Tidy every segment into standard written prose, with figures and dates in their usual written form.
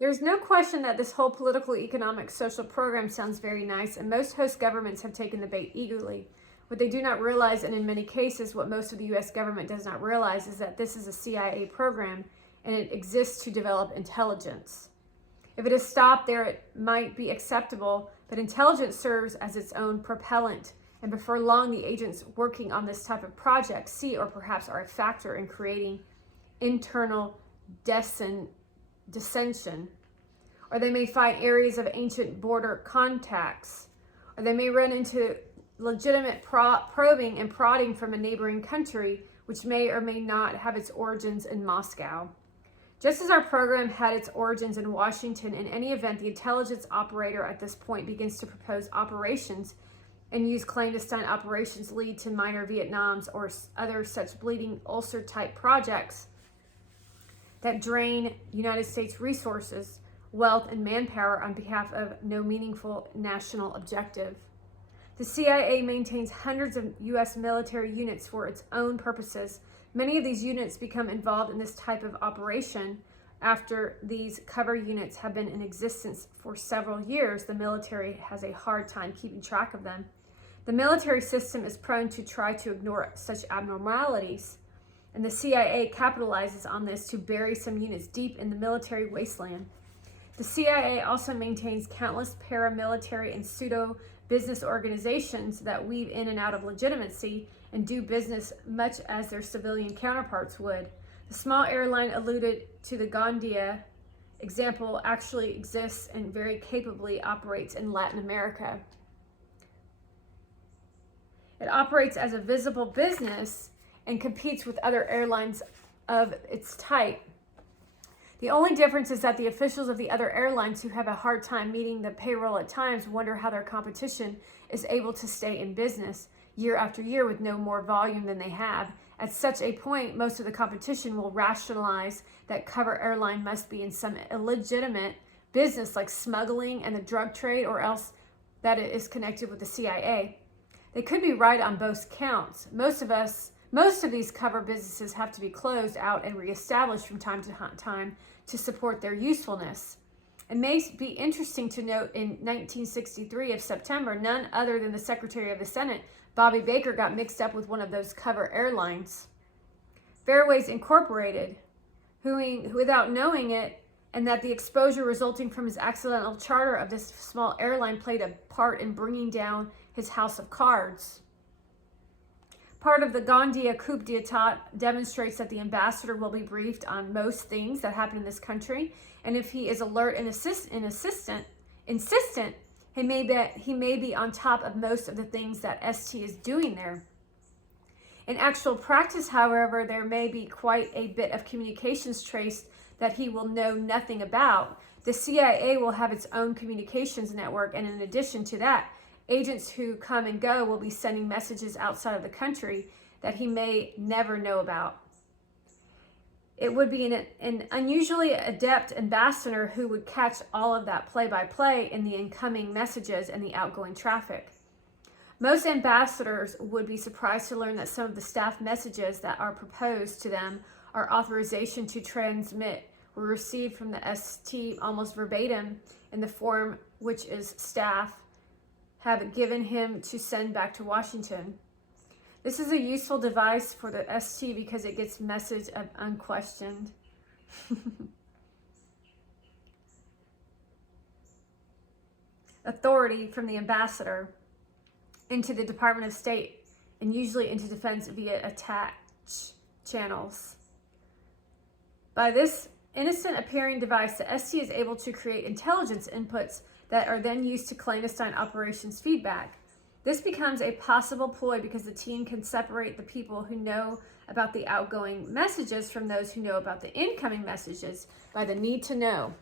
There's no question that this whole political, economic, social program sounds very nice, and most host governments have taken the bait eagerly. What they do not realize, and in many cases what most of the U.S. government does not realize, is that this is a CIA program and it exists to develop intelligence. If it is stopped there, it might be acceptable, but intelligence serves as its own propellant, and before long the agents working on this type of project see or perhaps are a factor in creating internal dissension, or they may find areas of ancient border contacts, or they may run into legitimate probing and prodding from a neighboring country, which may or may not have its origins in Moscow. Just as our program had its origins in Washington, in any event, the intelligence operator at this point begins to propose operations and use clandestine operations lead to minor Vietnams or other such bleeding ulcer type projects that drain United States resources, wealth, and manpower on behalf of no meaningful national objective. The CIA maintains hundreds of U.S. military units for its own purposes. Many of these units become involved in this type of operation after these cover units have been in existence for several years. The military has a hard time keeping track of them. The military system is prone to try to ignore such abnormalities, and the CIA capitalizes on this to bury some units deep in the military wasteland. The CIA also maintains countless paramilitary and pseudo-business organizations that weave in and out of legitimacy and do business much as their civilian counterparts would. The small airline alluded to the Gondia example actually exists and very capably operates in Latin America. It operates as a visible business and competes with other airlines of its type. The only difference is that the officials of the other airlines who have a hard time meeting the payroll at times wonder how their competition is able to stay in business year after year with no more volume than they have. At such a point, most of the competition will rationalize that cover airline must be in some illegitimate business like smuggling and the drug trade, or else that it is connected with the CIA. They could be right on both counts. Most of these cover businesses have to be closed out and reestablished from time to time to support their usefulness. It may be interesting to note in 1963 of September, none other than the Secretary of the Senate, Bobby Baker, got mixed up with one of those cover airlines, Fairways Incorporated, who without knowing it, and that the exposure resulting from his accidental charter of this small airline played a part in bringing down his house of cards. Part of the Gondia coup d'etat demonstrates that the ambassador will be briefed on most things that happen in this country, and if he is alert and insistent, he may be on top of most of the things that ST is doing there. In actual practice, however, there may be quite a bit of communications traced that he will know nothing about. The CIA will have its own communications network, and in addition to that, agents who come and go will be sending messages outside of the country that he may never know about. It would be an unusually adept ambassador who would catch all of that play-by-play in the incoming messages and the outgoing traffic. Most ambassadors would be surprised to learn that some of the staff messages that are proposed to them are authorization to transmit were received from the ST almost verbatim in the form which is staff have given him to send back to Washington. This is a useful device for the ST because it gets message of unquestioned. Authority from the ambassador into the Department of State and usually into defense via attached channels. By this innocent appearing device, the ST is able to create intelligence inputs that are then used to clandestine operations feedback. This becomes a possible ploy because the team can separate the people who know about the outgoing messages from those who know about the incoming messages by the need to know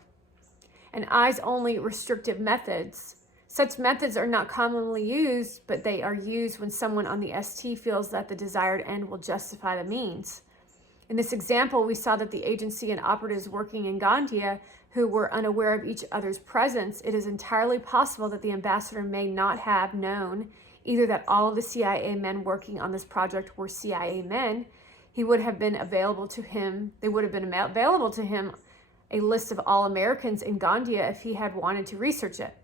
and eyes-only restrictive methods. Such methods are not commonly used, but they are used when someone on the ST feels that the desired end will justify the means. In this example, we saw that the agency and operatives working in Gondia who were unaware of each other's presence, it is entirely possible that the ambassador may not have known either that all of the CIA men working on this project were CIA men. They would have been available to him a list of all Americans in Gandia if he had wanted to research it.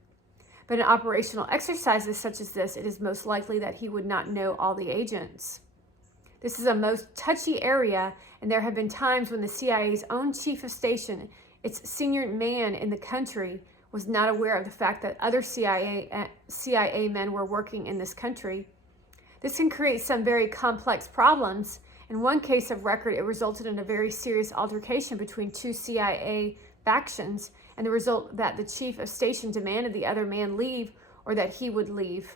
But in operational exercises such as this, it is most likely that he would not know all the agents. This is a most touchy area, and there have been times when the CIA's own chief of station, its senior man in the country, was not aware of the fact that other CIA men were working in this country. This can create some very complex problems. In one case of record, it resulted in a very serious altercation between two CIA factions, and the result that the chief of station demanded the other man leave or that he would leave.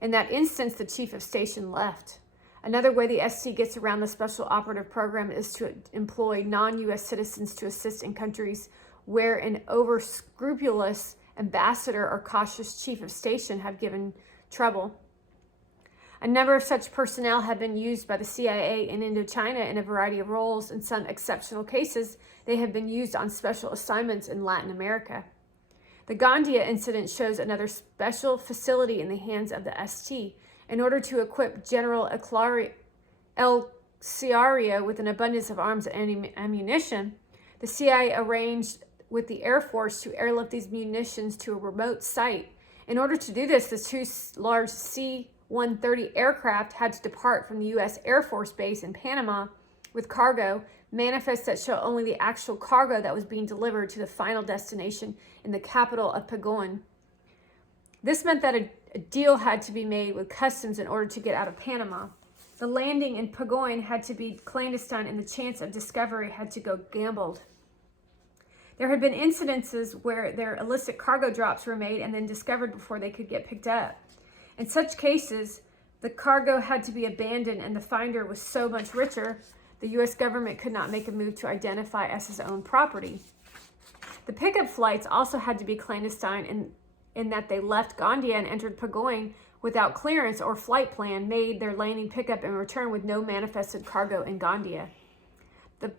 In that instance, the chief of station left. Another way the ST gets around the special operative program is to employ non-U.S. citizens to assist in countries where an over-scrupulous ambassador or cautious chief of station have given trouble. A number of such personnel have been used by the CIA in Indochina in a variety of roles. In some exceptional cases, they have been used on special assignments in Latin America. The Gandia incident shows another special facility in the hands of the ST. In order to equip General El Ciario with an abundance of arms and ammunition, the CIA arranged with the Air Force to airlift these munitions to a remote site. In order to do this, the two large C-130 aircraft had to depart from the U.S. Air Force Base in Panama with cargo, manifests that show only the actual cargo that was being delivered to the final destination in the capital of Pagon. This meant that a deal had to be made with customs in order to get out of Panama. The landing in Pagon had to be clandestine, and the chance of discovery had to go gambled. There had been incidences where their illicit cargo drops were made and then discovered before they could get picked up. In such cases, the cargo had to be abandoned, and the finder was so much richer, the U.S. government could not make a move to identify as his own property. The pickup flights also had to be clandestine in that they left Gandia and entered Pagon without clearance or flight plan, made their landing, pickup, and return with no manifested cargo in Gandia.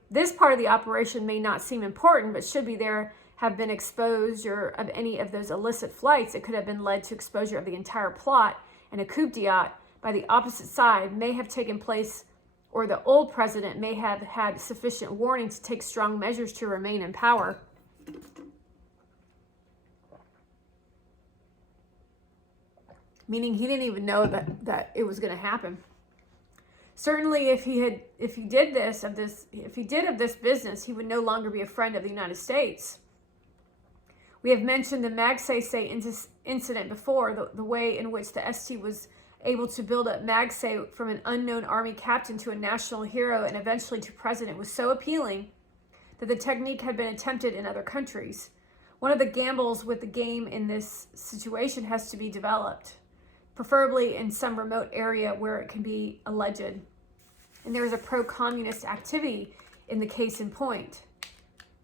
This part of the operation may not seem important, but should there have been exposure of any of those illicit flights, it could have been led to exposure of the entire plot, and a coup d'etat by the opposite side may have taken place, or the old president may have had sufficient warning to take strong measures to remain in power. Meaning he didn't even know that it was going to happen. Certainly, if he did of this business, he would no longer be a friend of the United States. We have mentioned the Magsaysay incident before. The way in which the ST was able to build up Magsay from an unknown army captain to a national hero and eventually to president was so appealing that the technique had been attempted in other countries. One of the gambles with the game in this situation has to be developed, preferably in some remote area where it can be alleged. And there is a pro-communist activity in the case in point.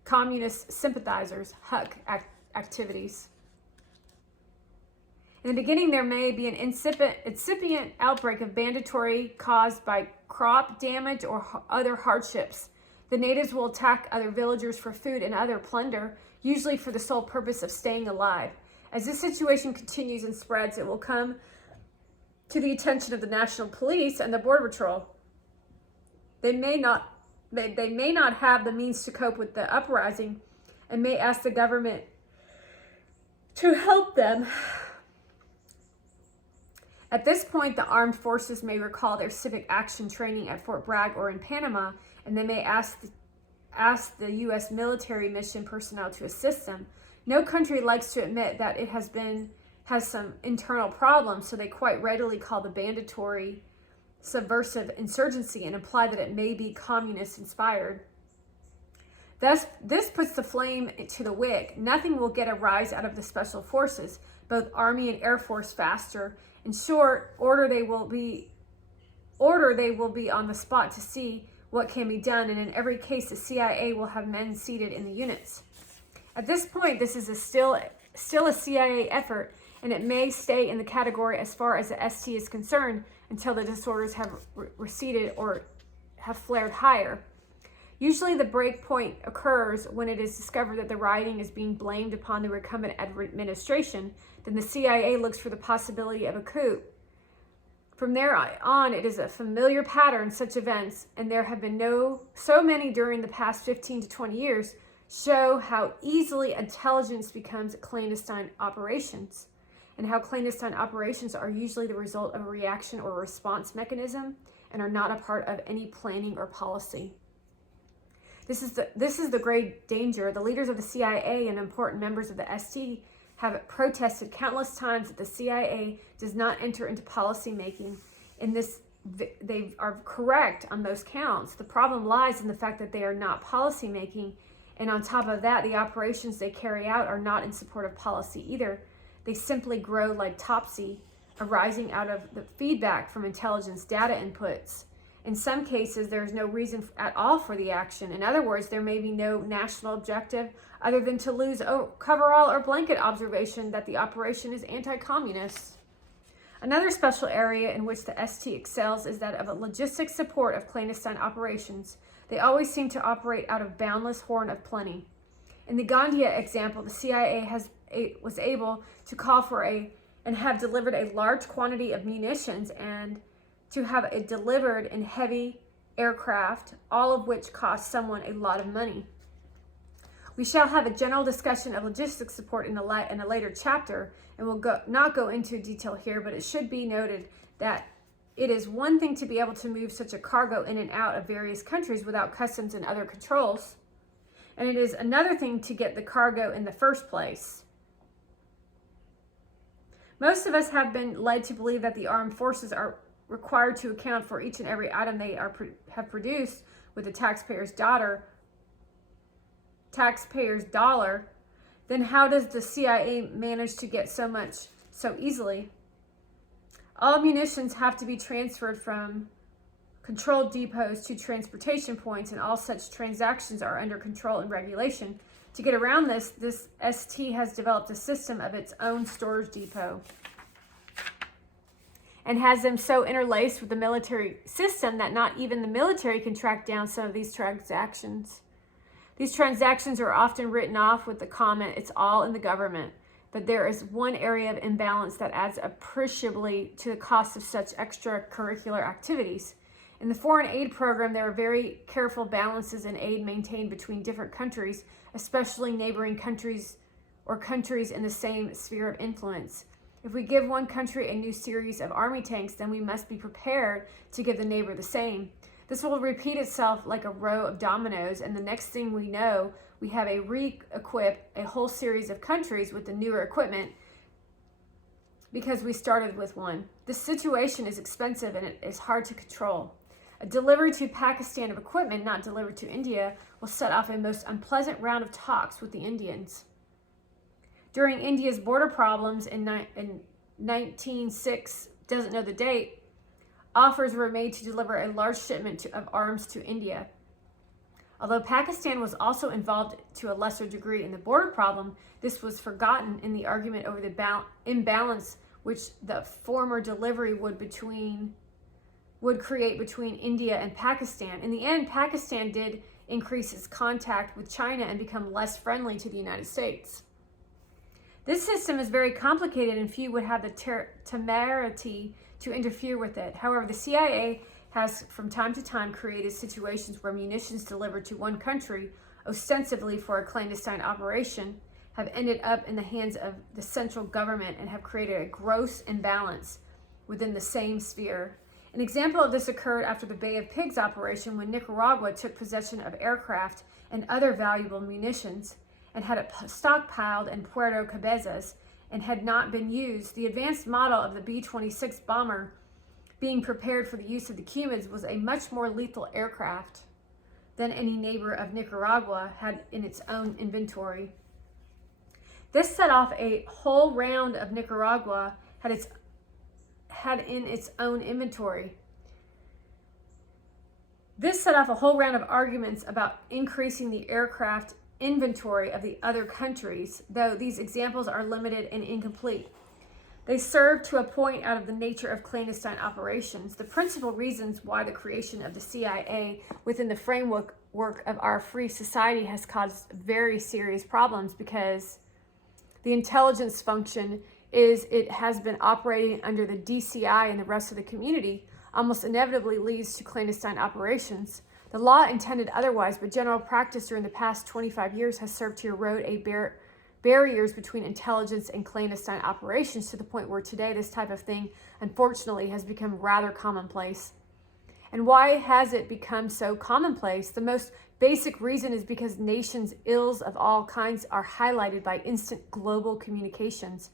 Communist sympathizers, HUC activities. In the beginning, there may be an incipient outbreak of banditry caused by crop damage or other hardships. The natives will attack other villagers for food and other plunder, usually for the sole purpose of staying alive. As this situation continues and spreads, it will come to the attention of the National Police and the Border Patrol. They may not have the means to cope with the uprising and may ask the government to help them. At this point, the armed forces may recall their civic action training at Fort Bragg or in Panama, and they may ask the U.S. military mission personnel to assist them. No country likes to admit that it has some internal problems, so they quite readily call the banditory subversive insurgency and imply that it may be communist inspired. Thus, this puts the flame to the wick. Nothing will get a rise out of the special forces, both Army and Air Force, faster. In short order, they will be on the spot to see what can be done, and in every case, the CIA will have men seated in the units. At this point, this is still a CIA effort, and it may stay in the category as far as the ST is concerned until the disorders have receded or have flared higher. Usually the break point occurs when it is discovered that the rioting is being blamed upon the recumbent administration. Then the CIA looks for the possibility of a coup. From there on, it is a familiar pattern, such events, and there have been so many during the past 15 to 20 years, show how easily intelligence becomes clandestine operations, and how clandestine operations are usually the result of a reaction or response mechanism and are not a part of any planning or policy. This is the great danger. The leaders of the CIA and important members of the ST have protested countless times that the CIA does not enter into policy making. In this, they are correct on those counts. The problem lies in the fact that they are not policy making, and on top of that, the operations they carry out are not in support of policy either. They simply grow like topsy, arising out of the feedback from intelligence data inputs. In some cases, there is no reason at all for the action. In other words, there may be no national objective other than to lose coverall or blanket observation that the operation is anti-communist. Another special area in which the ST excels is that of a logistics support of clandestine operations. They always seem to operate out of boundless horn of plenty. In the Gandia example, the CIA was able to call for and have delivered a large quantity of munitions and to have it delivered in heavy aircraft, all of which cost someone a lot of money. We shall have a general discussion of logistics support in a later chapter, and we'll not go into detail here, but it should be noted that it is one thing to be able to move such a cargo in and out of various countries without customs and other controls, and it is another thing to get the cargo in the first place. Most of us have been led to believe that the armed forces are required to account for each and every item they have produced with the taxpayer's dollar. Then how does the CIA manage to get so much so easily? All munitions have to be transferred from controlled depots to transportation points, and all such transactions are under control and regulation. To get around this ST has developed a system of its own storage depot and has them so interlaced with the military system that not even the military can track down some of these transactions. These transactions are often written off with the comment, "It's all in the government." But there is one area of imbalance that adds appreciably to the cost of such extracurricular activities. In the foreign aid program, there are very careful balances in aid maintained between different countries, especially neighboring countries or countries in the same sphere of influence. If we give one country a new series of army tanks, then we must be prepared to give the neighbor the same. This will repeat itself like a row of dominoes, and the next thing we know, we have re-equip a whole series of countries with the newer equipment because we started with one. This situation is expensive and it is hard to control. A delivery to Pakistan of equipment not delivered to India will set off a most unpleasant round of talks with the Indians. During India's border problems in 1906, doesn't know the date, offers were made to deliver a large shipment of arms to India. Although Pakistan was also involved to a lesser degree in the border problem, this was forgotten in the argument over the imbalance which the former delivery would create between India and Pakistan. In the end, Pakistan did increase its contact with China and become less friendly to the United States. This system is very complicated and few would have the temerity to interfere with it. However, the CIA has from time to time created situations where munitions delivered to one country, ostensibly for a clandestine operation, have ended up in the hands of the central government and have created a gross imbalance within the same sphere. An example of this occurred after the Bay of Pigs operation, when Nicaragua took possession of aircraft and other valuable munitions and had it stockpiled in Puerto Cabezas and had not been used. The advanced model of the B-26 bomber being prepared for the use of the Cubans was a much more lethal aircraft than any neighbor of Nicaragua had in its own inventory. This set off a whole round of Nicaragua had in its own inventory. This set off a whole round of arguments about increasing the aircraft inventory of the other countries, though these examples are limited and incomplete. They serve to a point out of the nature of clandestine operations. The principal reasons why the creation of the CIA within the framework of our free society has caused very serious problems, because the intelligence function it has been operating under the DCI and the rest of the community almost inevitably leads to clandestine operations. The law intended otherwise, but general practice during the past 25 years has served to erode barriers between intelligence and clandestine operations to the point where today this type of thing, unfortunately, has become rather commonplace. And why has it become so commonplace? The most basic reason is because nations' ills of all kinds are highlighted by instant global communications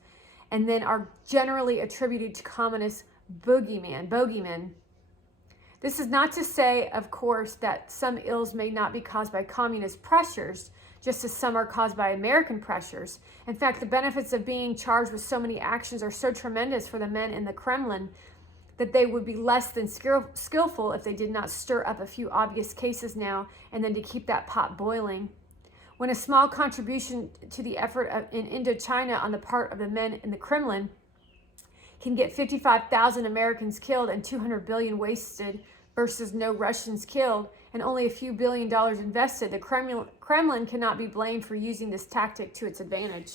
and then are generally attributed to communist bogeymen. This is not to say, of course, that some ills may not be caused by communist pressures, just as some are caused by American pressures. In fact, the benefits of being charged with so many actions are so tremendous for the men in the Kremlin that they would be less than skillful if they did not stir up a few obvious cases now and then to keep that pot boiling. When a small contribution to the effort in Indochina on the part of the men in the Kremlin can get 55,000 Americans killed and 200 billion wasted versus no Russians killed and only a few $1 billion invested, the Kremlin cannot be blamed for using this tactic to its advantage.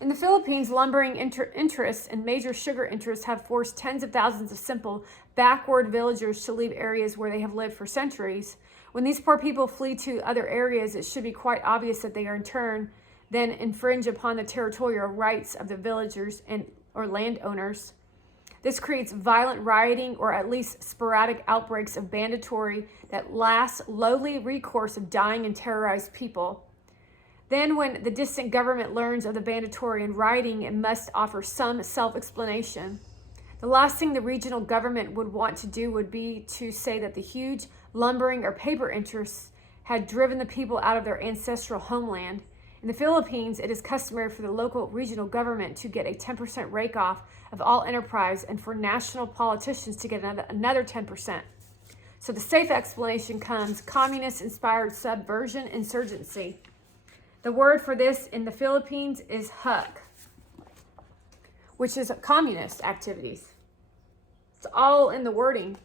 In the Philippines, lumbering interests and major sugar interests have forced tens of thousands of simple, backward villagers to leave areas where they have lived for centuries. When these poor people flee to other areas, it should be quite obvious that they are in turn then infringe upon the territorial rights of the villagers or landowners. This creates violent rioting or at least sporadic outbreaks of banditry that last lowly recourse of dying and terrorized people. Then when the distant government learns of the banditry and rioting, it must offer some self-explanation. The last thing the regional government would want to do would be to say that the huge lumbering or paper interests had driven the people out of their ancestral homeland. In the Philippines, it is customary for the local regional government to get a 10% rake-off of all enterprise and for national politicians to get another 10%. So the safe explanation comes communist-inspired subversion insurgency. The word for this in the Philippines is HUC, which is communist activities. It's all in the wording.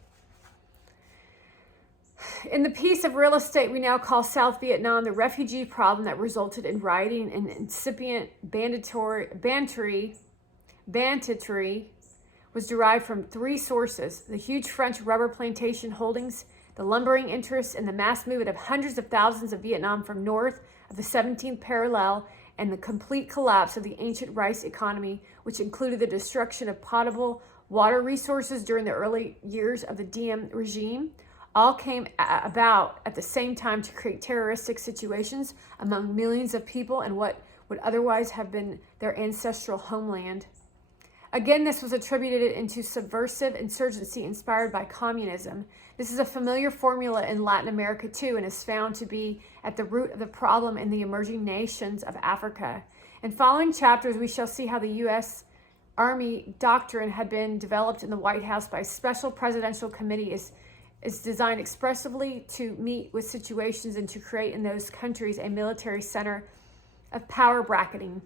In the piece of real estate we now call South Vietnam, the refugee problem that resulted in rioting and incipient banditry was derived from three sources: the huge French rubber plantation holdings, the lumbering interests, and the mass movement of hundreds of thousands of Vietnam from north of the 17th parallel, and the complete collapse of the ancient rice economy, which included the destruction of potable water resources during the early years of the Diem regime, all came about at the same time to create terroristic situations among millions of people in what would otherwise have been their ancestral homeland. Again, this was attributed into subversive insurgency inspired by communism. This is a familiar formula in Latin America too, and is found to be at the root of the problem in the emerging nations of Africa. In following chapters, we shall see how the U.S. Army doctrine had been developed in the White House by a special presidential committee is designed expressively to meet with situations and to create in those countries a military center of power bracketing.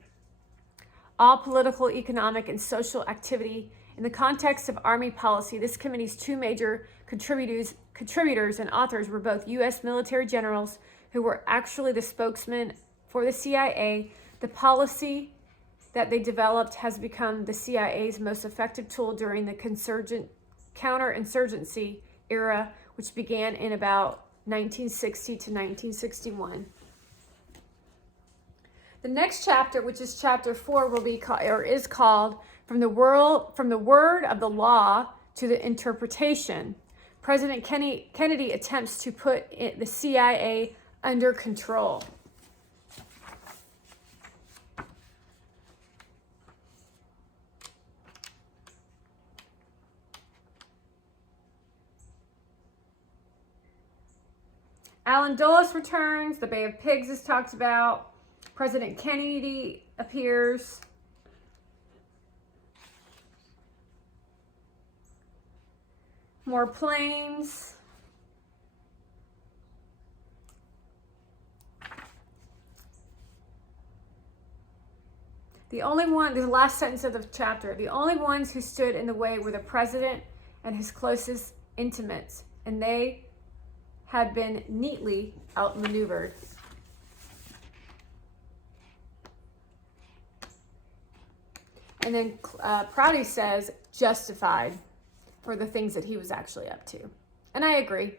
All political, economic, and social activity in the context of Army policy, this committee's two major contributors and authors were both U.S. military generals who were actually the spokesmen for the CIA. The policy that they developed has become the CIA's most effective tool during the counterinsurgency era, which began in about 1960 to 1961. The next chapter, which is chapter 4, will be is called From the Word of the Law to the Interpretation. President Kennedy attempts to put the CIA under control. Alan Dulles returns. The Bay of Pigs is talked about. President Kennedy appears. More planes. The last sentence of the chapter, the only ones who stood in the way were the president and his closest intimates, and they had been neatly outmaneuvered. And then Prouty says justified for the things that he was actually up to. And I agree.